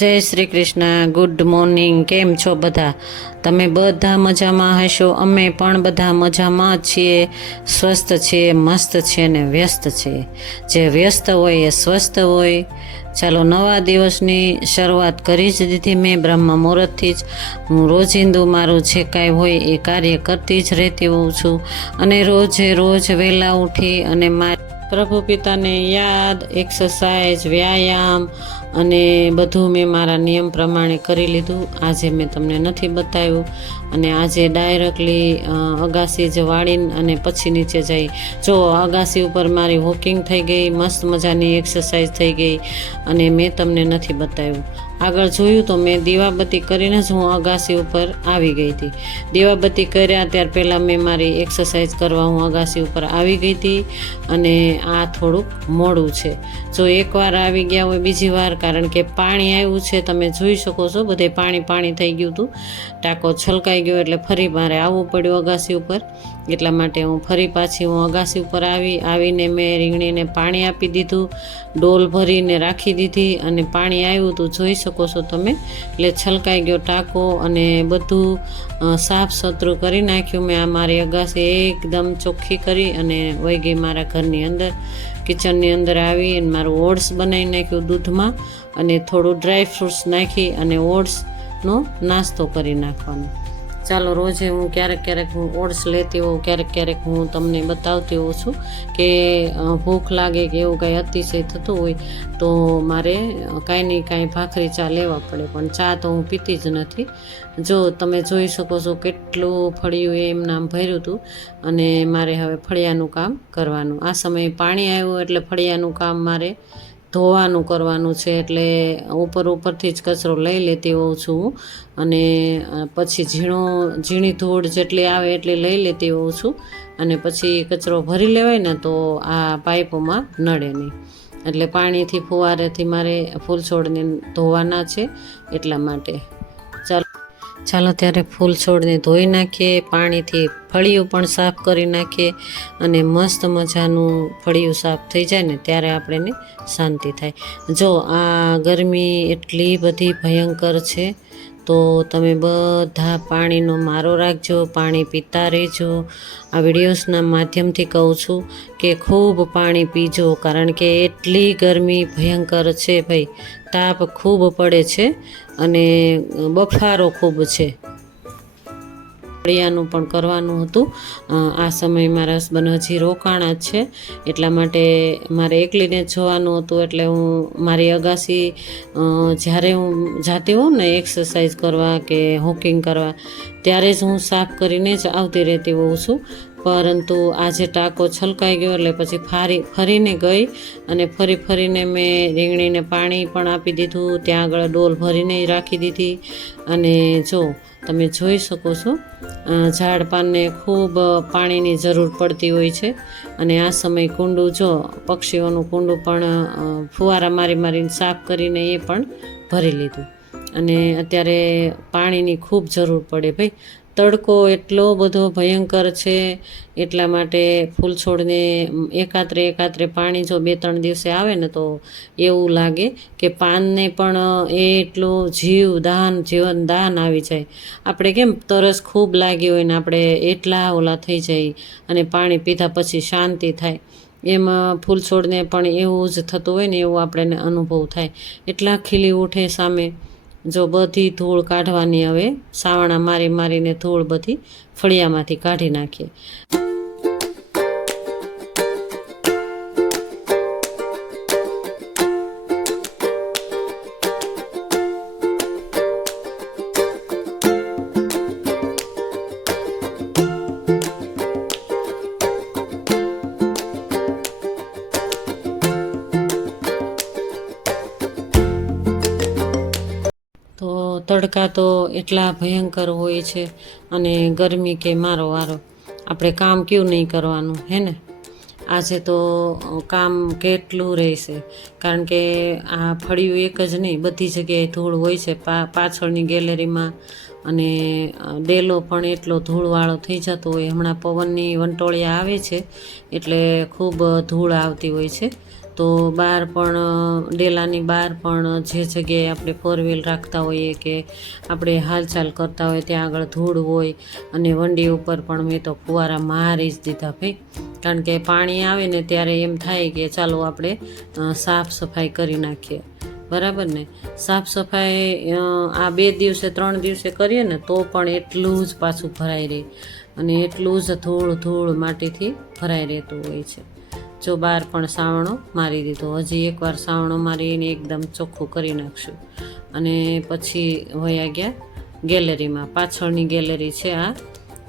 जय Shri Krishna. Good morning. केम छो बधा? तमे बधा मजामां हशो। अमे पण बधा मजामां छीए, स्वस्थ छीए, मस्त छीए ने व्यस्त छीए। जे व्यस्त होय ए स्वस्थ होय। ચાલો નવા દિવસની શરૂઆત કરી જ દીધી મેં બ્રહ્મ મુહૂર્તથી જ। હું રોજિંદુ મારું જે કાંઈ હોય એ કાર્ય કરતી જ રહેતી હોઉં છું અને રોજે રોજ વહેલા ઉઠી અને મારા પ્રભુ પિતાને યાદ, એક્સરસાઇઝ, વ્યાયામ અને બધું મેં મારા નિયમ પ્રમાણે કરી લીધું। આજે મેં તમને નથી બતાવ્યું અને આજે ડાયરેક્ટલી અગાસી જ વાળીને અને પછી નીચે જઈ જો અગાસી ઉપર મારી વોકિંગ થઈ ગઈ, મસ્ત મજાની એક્સરસાઇઝ થઈ ગઈ અને મેં તમને નથી બતાવ્યું। આગળ જોયું તો મેં દીવાબત્તી કરીને જ હું અગાસી ઉપર આવી ગઈ હતી। દીવાબત્તી કર્યા ત્યાર પહેલાં મેં મારી એક્સરસાઇઝ કરવા હું અગાસી ઉપર આવી ગઈ હતી અને આ થોડુંક મોડું છે। જો એકવાર આવી ગયા હોય બીજી વાર, કારણ કે પાણી આવ્યું છે, તમે જોઈ શકો છો બધે પાણી પાણી થઈ ગયું હતું, ટાંકો છલકાઈ ગયો એટલે ફરી મારે આવવું પડ્યું અગાસી ઉપર। એટલા માટે હું ફરી પાછી અગાસી ઉપર આવીને મેં રીંગણીને પાણી આપી દીધું, ડોલ ભરીને રાખી દીધી અને પાણી આવ્યું હતું જોઈ શકો છો તમે, એટલે છલકાઈ ગયો ટાંકો અને બધું સાફ સુથરું કરી નાખ્યું મેં। આ મારી અગાસી એકદમ ચોખ્ખી કરી અને વહી ગઈ મારા ઘરની અંદર, કિચનની અંદર આવી અને મારું ઓટ્સ બનાવી નાખ્યું દૂધમાં અને થોડું ડ્રાય ફ્રૂટ્સ નાખી અને ઓટ્સનો નાસ્તો કરી નાખવાનો। ચાલો રોજે હું ક્યારેક હું ઓટ્સ લેતી હોઉં, ક્યારેક હું તમને બતાવતી હોઉં છું કે ભૂખ લાગે કે એવું કાંઈ અતિશય થતું હોય તો મારે કાંઈ નહીં કાંઈ ભાખરી ચા લેવા પડે, પણ ચા તો હું પીતી જ નથી। જો તમે જોઈ શકો છો કેટલું ફળિયું એમ નામ ભર્યું હતું અને મારે હવે ફળિયાનું કામ કરવાનું। આ સમયે પાણી આવ્યું એટલે ફળિયાનું કામ મારે ધોવાનું કરવાનું છે, એટલે ઉપરથી જ કચરો લઈ લેતી હોઉં છું અને પછી ઝીણી ધૂળ જેટલી આવે એટલી લઈ લેતી હોઉં છું અને પછી કચરો ભરી લેવાય ને તો આ પાઇપોમાં નડે નહીં, એટલે પાણીથી ફુવારેથી મારે ફૂલ છોડને ધોવાના છે એટલા માટે। ચાલો ત્યારે ફૂલ છોડને ધોઈ નાખીએ, પાણીથી ફળિયું પણ સાફ કરી નાખીએ અને મસ્ત મજાનું ફળિયું સાફ થઈ જાય ને ત્યારે આપણને શાંતિ થાય। જો આ ગરમી એટલી બધી ભયંકર છે તો તમે બધા પાણીનો મારો રાખજો, પાણી પીતા રહેજો। આ વિડીયોઝના માધ્યમથી કહું છું કે ખૂબ પાણી પીજો, કારણ કે એટલી ગરમી ભયંકર છે ભાઈ, તાપ ખૂબ પડે છે અને બફારો ખૂબ છે। ફળિયાનું પણ કરવાનું હતું, આ સમયે મારા હસબન્ડ હજી રોકાણા જ છે એટલા માટે મારે એકલીને જ જોવાનું હતું, એટલે હું મારી અગાસી જ્યારે હું જાતી હોઉં ને એક્સરસાઇઝ કરવા કે વોકિંગ કરવા ત્યારે જ હું સાફ કરીને જ આવતી રહેતી હોઉં છું, પરંતુ આજે ટાંકો છલકાઈ ગયો એટલે પછી ફરીને ગઈ અને ફરીને મેં રીંગણીને પાણી પણ આપી દીધું, ત્યાં આગળ ડોલ ભરીને રાખી દીધી અને જો તમે જોઈ શકો છો ઝાડ પાનને ખૂબ પાણીની જરૂર પડતી હોય છે અને આ સમયે કુંડું જો પક્ષીઓનું કુંડું પણ ફુવારા મારીને સાફ કરીને એ પણ ભરી લીધું અને અત્યારે પાણીની ખૂબ જરૂર પડે ભાઈ। તડકો એટલો બધો ભયંકર છે એટલા માટે ફૂલ છોડને એકાત્રે પાણી જો 2-3 દિવસે આવે ને તો એવું લાગે કે પાનને પણ એટલું જીવન દાન આવી જાય। આપણે કેમ તરસ ખૂબ લાગી હોય ને આપણે એટલા ઓલા થઈ જાય અને પાણી પીધા પછી શાંતિ થાય, એમાં ફૂલ છોડને પણ એવું જ થતું હોય ને એવું આપણને અનુભવ થાય, એટલા ખીલી ઉઠે સામે। જો બધી ધૂળ કાઢવાની, હવે સાવણા મારીને ધૂળ બધી ફળિયામાંથી કાઢી નાખીએ। તો તડકા તો એટલા ભયંકર હોય છે અને ગરમી કે મારો વારો, આપણે કામ ક્યું નહીં કરવાનું હે ને। આજે તો કામ કેટલું રહેશે, કારણ કે આ ફળિયું એક જ નહીં બધી જગ્યાએ ધૂળ હોય છે, પાછળની ગેલેરીમાં અને ડેલો પણ એટલો ધૂળવાળો થઈ જતો હોય। હમણાં પવનની વંટોળિયા આવે છે એટલે ખૂબ ધૂળ આવતી હોય છે, તો બહાર પણ ડેલાની બહાર પણ જે જગ્યાએ આપણે 4 વ્હીલ રાખતા હોઈએ કે આપણે હાલચાલ કરતા હોય ત્યાં આગળ ધૂળ હોય, અને વંડી ઉપર પણ મેં તો ફુવારા મારી જ દીધા ભાઈ, કારણ કે પાણી આવે ને ત્યારે એમ થાય કે ચાલો આપણે સાફ સફાઈ કરી નાખીએ, બરાબર ને. સાફ સફાઈ આ 2 દિવસે 3 દિવસે કરીએ ને તો પણ એટલું જ પાછું ભરાઈ રહે, અને એટલું જ ધૂળ માટીથી ભરાઈ રહેતું હોય છે. જો બહાર પણ સાવણો મારી દીધો, હજી એકવાર સાવણો મારીને એકદમ ચોખ્ખું કરી નાખશું. અને પછી વયા ગયા ગેલેરીમાં. પાછળની ગેલેરી છે આ.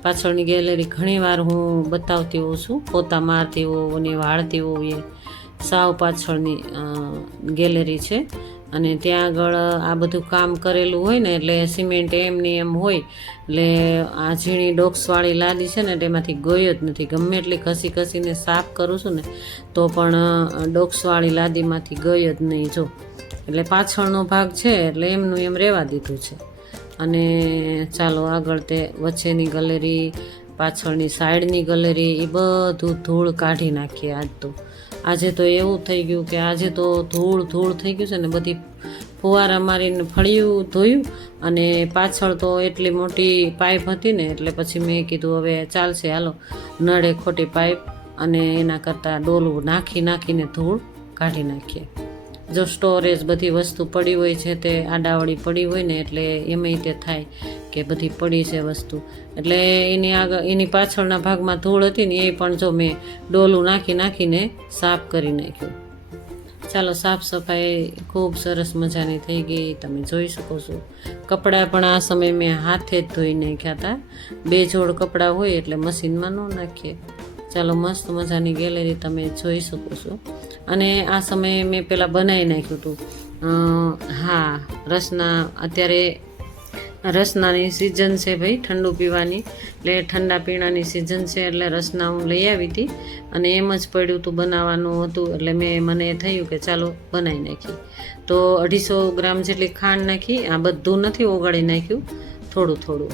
પાછળની ગેલેરી ઘણીવાર હું બતાવતી હોઉં છું, પોતા મારતી હોઉં અને વાળતી હોઉં. એ સાવ પાછળની ગેલેરી છે, અને ત્યાં આગળ આ બધું કામ કરેલું હોય ને એટલે સિમેન્ટ એમની એમ હોય, એટલે આ ઝીણી ડોક્સવાળી લાદી છે ને તેમાંથી ગયો જ નથી. ગમે એટલી ઘસીને સાફ કરું છું ને તો પણ ડોક્સવાળી લાદીમાંથી ગયો જ નહીં. જો એટલે પાછળનો ભાગ છે એટલે એમનું એમ રહેવા દીધું છે. અને ચાલો આગળ તે વચ્ચેની ગેલેરી, પાછળની સાઈડની ગેલેરી, એ બધું ધૂળ કાઢી નાખીએ. આજે તો એવું થઈ ગયું કે આજે તો ધૂળ થઈ ગયું છે ને, બધી ફુવારા મારીને ફળિયું ધોયું, અને પાછળ તો એટલી મોટી પાઇપ હતી ને એટલે પછી મેં કીધું હવે ચાલશે, હાલો નળે ખોટી પાઇપ, અને એના કરતાં ડોલું નાખીને ધૂળ કાઢી નાખીએ. જો સ્ટોરેજ બધી વસ્તુ પડી હોય છે તે આડાવડી પડી હોય ને એટલે એમાંય તે થાય કે બધી પડી છે વસ્તુ, એટલે એની પાછળના ભાગમાં ધૂળ હતી ને એ પણ જો મેં ડોલું નાખીને સાફ કરી નાખ્યું. ચાલો સાફ સફાઈ ખૂબ સરસ મજાની થઈ ગઈ, તમે જોઈ શકો છો. કપડાં પણ આ સમયે મેં હાથે જ ધોઈ નાખ્યા હતા. 2 જોડ કપડાં હોય એટલે મશીનમાં ન નાખીએ. ચાલો મસ્ત મજાની ગેલેરી તમે જોઈ શકો છો. અને આ સમયે મેં પહેલાં બનાવી નાખ્યું હતું. હા, રસના અત્યારે રસનાની સિઝન છે ભાઈ, ઠંડુ પીવાની, એટલે ઠંડા પીણાની સિઝન છે એટલે રસના હું લઈ આવી હતી, અને એમ જ પડ્યું હતું બનાવવાનું હતું, એટલે મને થયું કે ચાલો બનાવી નાખી. તો 250 ગ્રામ જેટલી ખાંડ નાખી. આ બધું નથી ઓગાળી નાખ્યું, થોડું.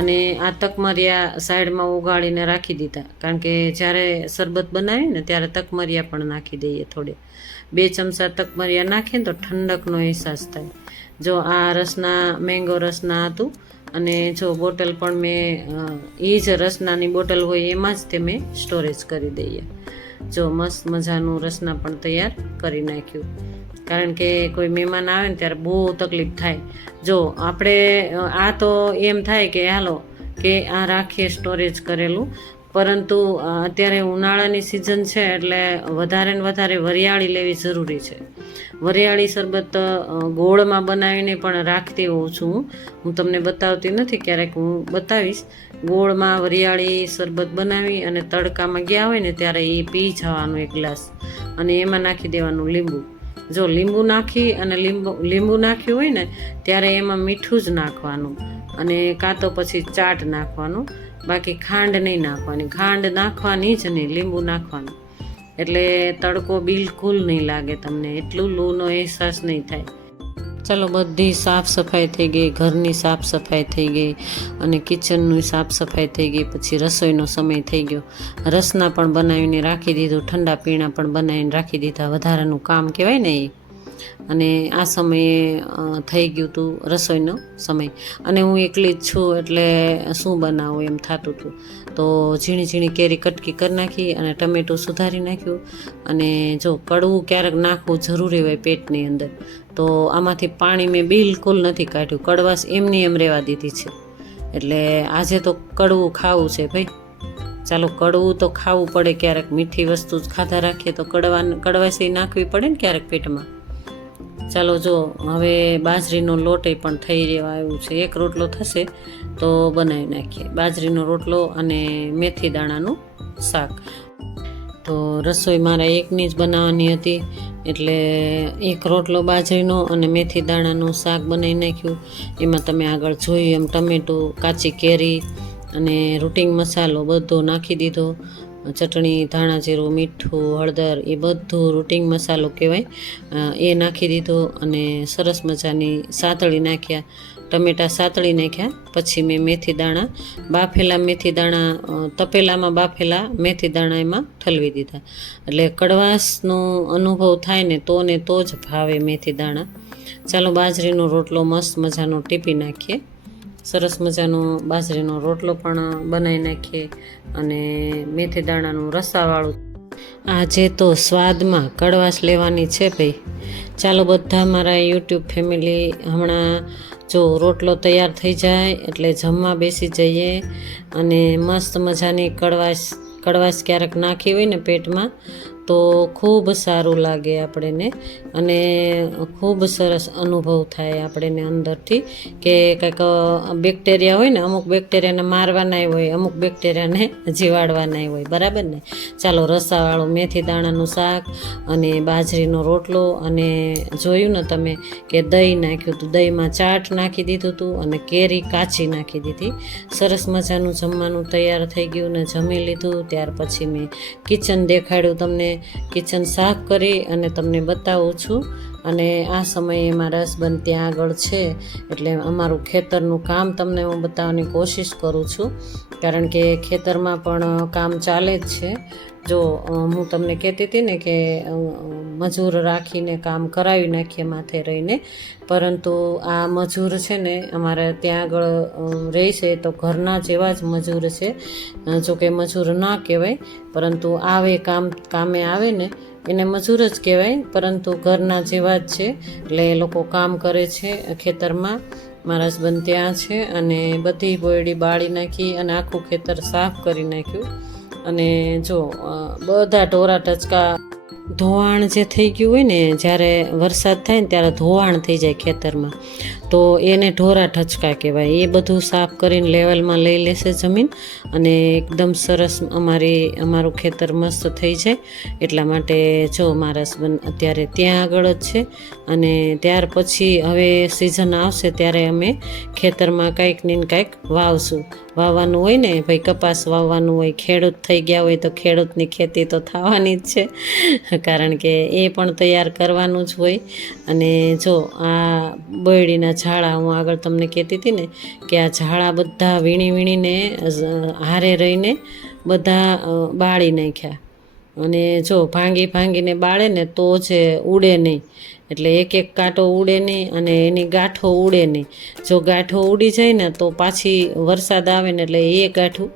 અને આ તકમરિયા સાઈડમાં ઓગાળીને રાખી દીધા, કારણ કે જ્યારે શરબત બનાવીએ ને ત્યારે તકમરિયા પણ નાખી દઈએ થોડે. 2 ચમચા તકમરિયા નાખીને તો ઠંડકનો અહેસાસ થાય. જો આ રસના મેંગો રસના હતું, અને જો બોટલ પણ મેં એ જ રસનાની બોટલ હોય એમાં જ તે મેં સ્ટોરેજ કરી દઈએ. જો મસ્ત મજાનું રસના પણ તૈયાર કરી નાખ્યું, કારણ કે કોઈ મહેમાન આવે ને ત્યારે બહુ તકલીફ થાય. જો આપણે આ તો એમ થાય કે હાલો કે આ રાખીએ સ્ટોરેજ કરેલું, પરંતુ અત્યારે ઉનાળાની સિઝન છે એટલે વધારે ને વધારે વરિયાળી લેવી જરૂરી છે. વરિયાળી શરબત ગોળમાં બનાવીને પણ રાખતી હોઉં છું હું તમને બતાવતી નથી, ક્યારેક હું બતાવીશ. ગોળમાં વરિયાળી શરબત બનાવી અને તડકામાં ગયા હોય ને ત્યારે એ પી જવાનું 1 ગ્લાસ, અને એમાં નાખી દેવાનું લીંબુ. જો લીંબુ નાખી અને લીંબુ નાખ્યું હોય ને ત્યારે એમાં મીઠું જ નાખવાનું, અને કાં તો પછી ચાટ નાખવાનું, બાકી ખાંડ નહીં નાખવાની. ખાંડ નાખવાની જ નહીં, લીંબુ નાખવાનું, એટલે તડકો બિલકુલ નહીં લાગે તમને, એટલું લૂનો અહેસાસ નહીં થાય. ચાલો બધી સાફ સફાઈ થઈ ગઈ, ઘરની સાફ સફાઈ થઈ ગઈ, અને કિચનની સાફ સફાઈ થઈ ગઈ. પછી રસોઈનો સમય થઈ ગયો. રસના પણ બનાવીને રાખી દીધું, ઠંડા પીણા પણ બનાવીને રાખી દીધા. વધારાનું કામ કહેવાય ને એ. અને આ સમયે થઈ ગયું હતું રસોઈનો સમય, અને હું એકલી જ છું એટલે શું બનાવું એમ થતું હતું. તો ઝીણી કેરી કટકી કરી નાખી, અને ટમેટું સુધારી નાખ્યું. અને જો કડવું ક્યારેક નાખવું જરૂરી હોય પેટની અંદર, તો આમાંથી પાણી મેં બિલકુલ નથી કાઢ્યું, કડવાશ એમની એમ રહેવા દીધી છે. એટલે આજે તો કડવું ખાવું છે ભાઈ. ચાલો કડવું તો ખાવું પડે, ક્યારેક મીઠી વસ્તુ જ ખાધા રાખીએ તો કડવાશી નાખવી પડે ને ક્યારેક પેટમાં. ચાલો જો હવે બાજરીનો લોટ પણ થઈ રહેવા આવ્યું છે. 1 રોટલો થશે તો બનાવી નાખીએ, બાજરીનો રોટલો અને મેથી દાણાનું શાક. તો રસોઈ મારા એકની જ બનાવવાની હતી, એટલે 1 રોટલો બાજરીનો અને મેથી દાણાનું શાક બનાવી નાખ્યું. એમાં તમે આગળ જોયું એમ ટમેટું, કાચી કેરી અને રૂટિંગ મસાલો બધો નાખી દીધો. ચટણી, ધાણા જીરું, મીઠું, હળદર, એ બધું રૂટિંગ મસાલો કહેવાય, એ નાખી દીધો, અને સરસ મજાની સાતળી નાખ્યા. ટમેટાં સાતળી નાખ્યા. પછી મેં મેથી દાણા બાફેલા મેથી દાણા તપેલામાં બાફેલા મેથી દાણા એમાં ઠલવી દીધા. એટલે કડવાશનો અનુભવ થાય ને તો જ ભાવે મેથી દાણા. ચાલો બાજરીનો રોટલો મસ્ત મજાનો ટીપી નાખીએ. સરસ મજાનો બાજરીનો રોટલો પણ બનાવી નાખીએ અને મેથી દાણાનું રસાવાળું. આજે તો સ્વાદમાં કડવાશ લેવાની છે ભાઈ. ચાલો બધા મારા યુટ્યુબ ફેમિલી, હમણાં જો રોટલો તૈયાર થઈ જાય એટલે જમવા બેસી જઈએ. અને મસ્ત મજાની કડવાશ ક્યારેક નાખી હોય ને પેટમાં તો ખૂબ સારું લાગે આપણને અને ખૂબ સરસ અનુભવ થાય આપણને અંદરથી કે કંઈક બેક્ટેરિયા હોય ને, અમુક બેક્ટેરિયાને મારવાના હોય, અમુક બેક્ટેરિયાને જીવાડવાના હોય, બરાબર ને. ચાલો રસાવાળું મેથી દાણાનું શાક અને બાજરીનો રોટલો અને જોયું ને તમે કે દહીં નાખ્યું હતું, દહીંમાં ચાટ નાખી દીધું હતું અને કેરી કાચી નાખી દીધી. સરસ મજાનું જમવાનું તૈયાર થઈ ગયું ને જમી લીધું. ત્યાર પછી મેં કિચન દેખાડ્યું તમને, કિચન સાફ કરી અને તમને બતાવું છું. અને આ સમયે મારા હસબન્ડ ત્યાં આગળ છે એટલે અમારું ખેતરનું કામ તમને હું બતાવવાની કોશિશ કરું છું, કારણ કે ખેતરમાં પણ કામ ચાલે જ છે. જો હું તમને કહેતી હતી ને કે મજૂર રાખીને કામ કરાવી નાખીએ માથે રહીને, પરંતુ આ મજૂર છે ને અમારે ત્યાં આગળ રહે છે તો ઘરના જેવા જ મજૂર છે. જો કે મજૂર ના કહેવાય, પરંતુ કામે આવે ને એને મજૂર જ કહેવાય, પરંતુ ઘરના જેવા જ છે. એટલે એ લોકો કામ કરે છે ખેતરમાં. મારા હસબન્ડ ત્યાં છે અને બધી બોયડી બાળી નાખી અને આખું ખેતર સાફ કરી નાખ્યું. અને જો બધા ઢોરા ટચકા, ધોવાણ જે થઈ ગયું હોય ને, જ્યારે વરસાદ થાય ને ત્યારે ધોવાણ થઈ જાય ખેતરમાં, તો એને ઢોરા ઠચકા કહેવાય. એ બધું સાફ કરીને લેવલમાં લઈ લેશે જમીન અને એકદમ સરસ અમારું ખેતર મસ્ત થઈ જાય. એટલા માટે જો મારા હસબન્ડ અત્યારે ત્યાં આગળ જ છે. અને ત્યાર પછી હવે સિઝન આવશે ત્યારે અમે ખેતરમાં કાંઈક ને કાંઈક વાવશું. વાવવાનું હોય ને ભાઈ, કપાસ વાવવાનું હોય, ખેડૂત થઈ ગયા હોય તો ખેડૂતની ખેતી તો થવાની જ છે, કારણ કે એ પણ તૈયાર કરવાનું જ હોય. અને જો આ બોયડીના ઝાડા હું આગળ તમને કહેતી હતી ને કે આ ઝાડા બધા વીણીને હારે રહીને બધા બાળી નાખ્યા. અને જો ભાંગીને બાળે ને તો જ ઉડે નહીં, એટલે એક કાંટો ઉડે નહીં અને એની ગાંઠો ઉડે નહીં. જો ગાંઠો ઉડી જાય ને તો પાછી વરસાદ આવે ને એટલે એ ગાંઠું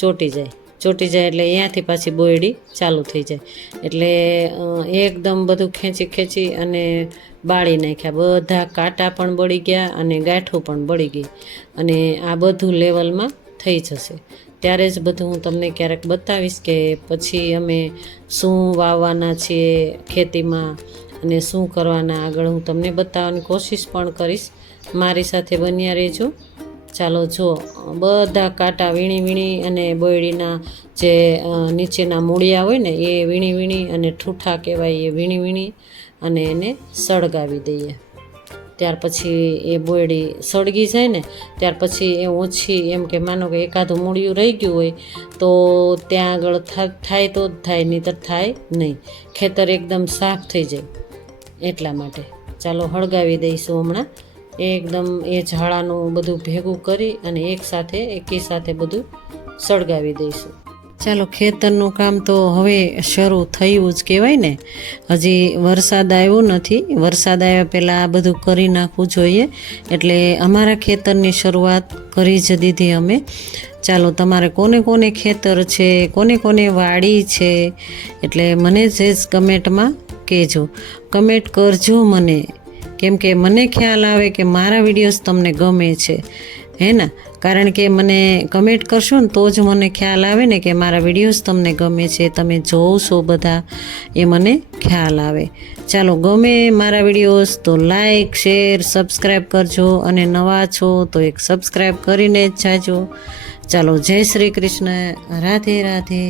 ચોંટી જાય એટલે અહીંયાથી પાછી બોયડી ચાલુ થઈ જાય. એટલે એકદમ બધું ખેંચી અને બાળી નાખ્યા. બધા કાંટા પણ બળી ગયા અને ગાંઠું પણ બળી ગઈ. અને આ બધું લેવલમાં થઈ જશે ત્યારે જ બધું હું તમને ક્યારેક બતાવીશ કે પછી અમે શું વાવવાના છીએ ખેતીમાં અને શું કરવાના આગળ હું તમને બતાવવાની કોશિશ પણ કરીશ. મારી સાથે બન્યા રહેજો. ચાલો જો બધા કાંટા વીણી અને બોયડીના જે નીચેના મૂળિયા હોય ને એ વીણી અને ઠૂઠા કહેવાય, એ વીણી અને એને સળગાવી દઈએ. ત્યાર પછી એ બોયડી સળગી જાય ને ત્યાર પછી એ ઓછી, એમ કે માનો કે એકાદું મૂળિયું રહી ગયું હોય તો ત્યાં આગળ થાય તો જ થાય, નહીંતર થાય નહીં. ખેતર એકદમ સાફ થઈ જાય એટલા માટે. ચાલો હળગાવી દઈશું હમણાં એકદમ એ ઝાડાનું બધું ભેગું કરી અને એકી સાથે બધું સળગાવી દઈશું. ચાલો ખેતરનું કામ તો હવે શરૂ થયું જ કહેવાય ને. હજી વરસાદ આવ્યો નથી, વરસાદ આવ્યા પહેલાં આ બધું કરી નાખવું જોઈએ. એટલે અમારા ખેતરની શરૂઆત કરી જ દીધી અમે. ચાલો તમારે કોને ખેતર છે, કોને વાડી છે, એટલે મને જ કમેન્ટમાં કહેજો, કમેન્ટ કરજો મને, કેમ કે મને ખ્યાલ આવે કે મારા વિડીયોઝ તમને ગમે છે, હે ને. કારણ કે મને કમેન્ટ કરશો ને તો જ મને ખ્યાલ આવે ને કે મારા વિડીયોઝ તમને ગમે છે, તમે જોવો છો બધા, એ મને ખ્યાલ આવે. ચાલો ગમે મારા વિડીયોઝ તો લાઈક, શેર, સબસ્ક્રાઈબ કરજો અને નવા છો તો એક સબસ્ક્રાઈબ કરીને જ જાજો. ચાલો જય શ્રી કૃષ્ણ, રાધે રાધે.